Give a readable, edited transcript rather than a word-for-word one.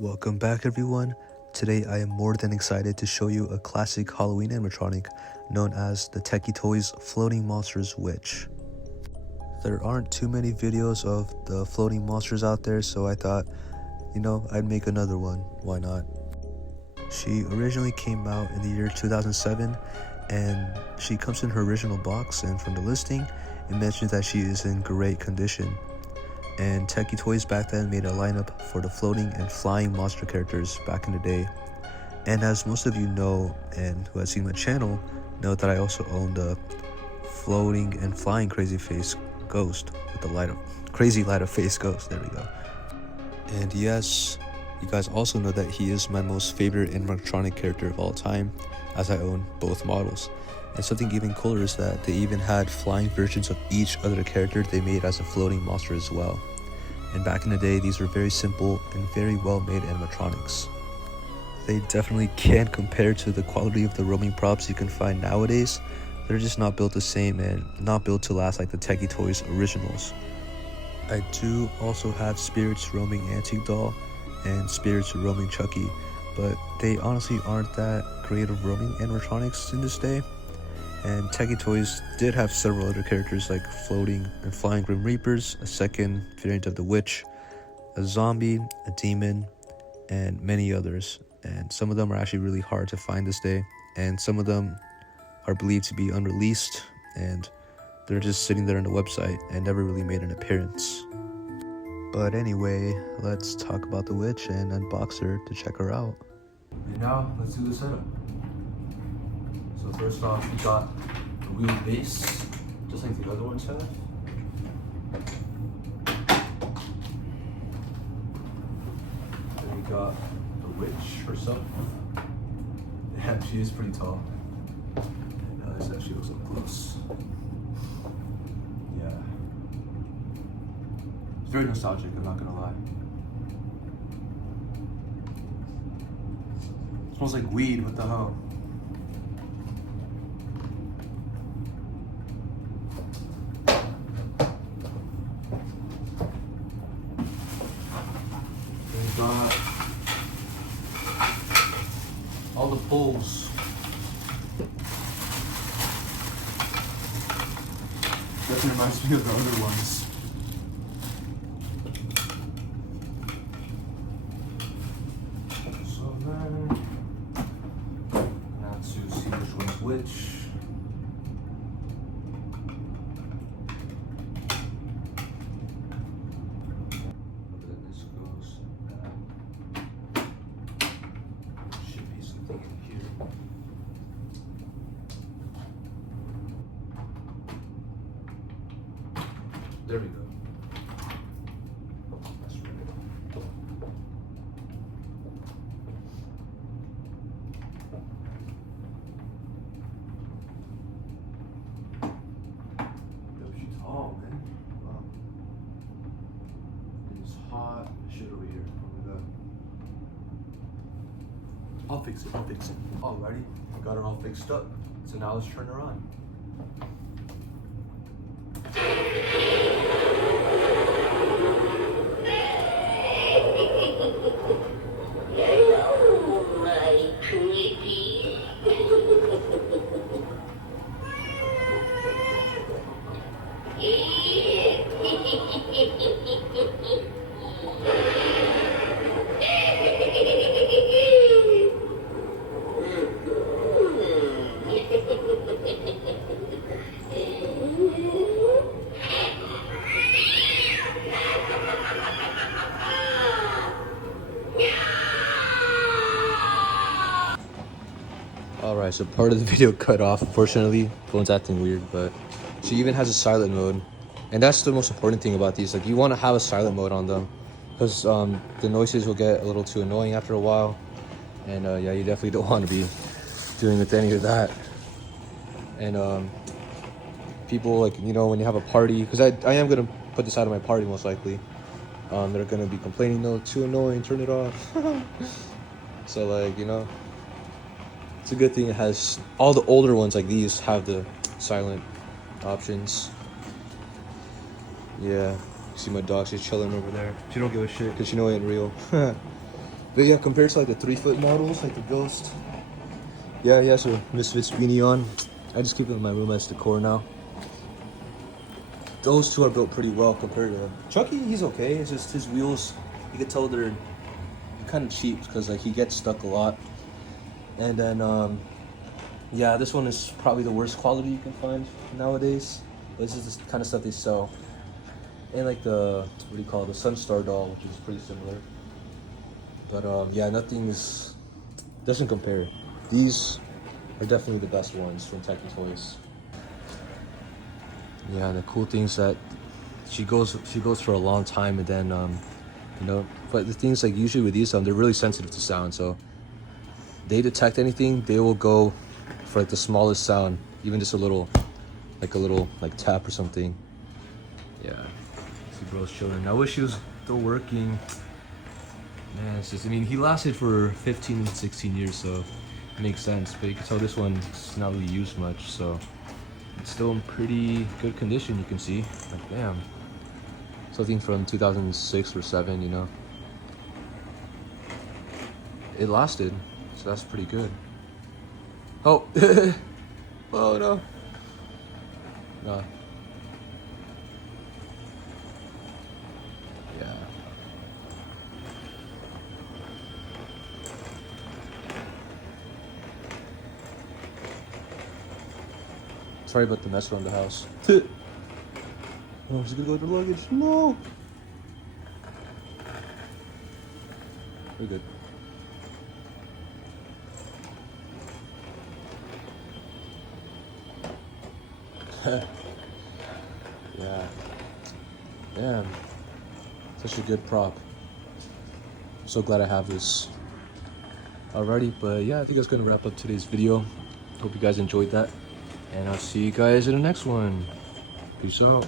Welcome back everyone. Today I am more than excited to show you a classic Halloween animatronic known as the Tekky Toys Floating Monsters Witch. There aren't too many videos of the floating monsters out there, so I thought, I'd make another one. Why not? She originally came out in the year 2007 and she comes in her original box, and from the listing it mentions that she is in great condition. And Tekky Toys back then made a lineup for the floating and flying monster characters back in the day. And as most of you know, and who has seen my channel, know that I also own the floating and flying crazy face ghost with the crazy light of face ghost. There we go. And yes, you guys also know that he is my most favorite animatronic character of all time, as I own both models. And something even cooler is that they even had flying versions of each other character they made as a floating monster as well. And back in the day, these were very simple and very well made animatronics. They definitely can't compare to the quality of the roaming props you can find nowadays. They're just not built the same and not built to last like the Tekky Toys originals. I do also have Spirit's roaming antique doll and Spirit's roaming Chucky, but they honestly aren't that great of roaming animatronics in this day. And Tekky Toys did have several other characters like floating and flying Grim Reapers, a second variant of the Witch, a zombie, a demon, and many others. And some of them are actually really hard to find this day, and some of them are believed to be unreleased, and they're just sitting there on the website and never really made an appearance. But anyway, let's talk about the Witch and unbox her to check her out. And now, let's do the setup. So first off, we got the wheel base, just like the other ones have. Then we got the witch herself. Yeah, she is pretty tall. And let's actually look up close. Yeah. It's very nostalgic, I'm not gonna lie. It smells like weed, what the hell? Got all the poles. Definitely reminds me of the other ones. So then, now to see which one's which. There we go. That's right. Yo, she's tall, man. Wow. It's hot shit over here. Oh my god. I'll fix it. Alrighty, I got her all fixed up. So now let's turn her on. Alright, so part of the video cut off. Unfortunately, phone's acting weird, but she even has a silent mode. And that's the most important thing about these. Like, you want to have a silent mode on them, because the noises will get a little too annoying after a while. And yeah, you definitely don't want to be dealing with any of that. And people, like, when you have a party, because I am going to put this out of my party most likely. They're going to be complaining, no, too annoying, turn it off. So, like, it's a good thing it has, all the older ones like these have the silent options. Yeah, you see my dog, she's chilling over there. She don't give a shit because she know it ain't real. But But yeah, compared to like the 3-foot models, like the Ghost. Yeah, he has a Misfits beanie on. I just keep it in my room as decor now. Those two are built pretty well compared to Chucky. He's okay. It's just his wheels. You can tell they're kind of cheap because like he gets stuck a lot. And then yeah, this one is probably the worst quality you can find nowadays. This is the kind of stuff they sell. And like the, what do you call it, the Sunstar doll, which is pretty similar. But yeah, doesn't compare. These are definitely the best ones from Tekky Toys. Yeah, the cool things that she goes for a long time, and then you know, but the things like usually with these they're really sensitive to sound, so they detect anything, they will go for like the smallest sound, even just a little like tap or something. Yeah, see bro's children. I wish he was still working. Man, it's just, I mean, he lasted for 15, 16 years, so it makes sense. But you can tell this one's not really used much, so it's still in pretty good condition, you can see. Like, damn. Something from 2006 or 7, you know. It lasted, so that's pretty good. Oh! Oh, no. No. Yeah. Sorry about the mess around the house. Oh, he's gonna go to the luggage. No! We're good. Yeah. Damn. Such a good prop. So glad I have this. Alrighty, but yeah, I think that's gonna wrap up today's video. Hope you guys enjoyed that. And I'll see you guys in the next one. Peace out.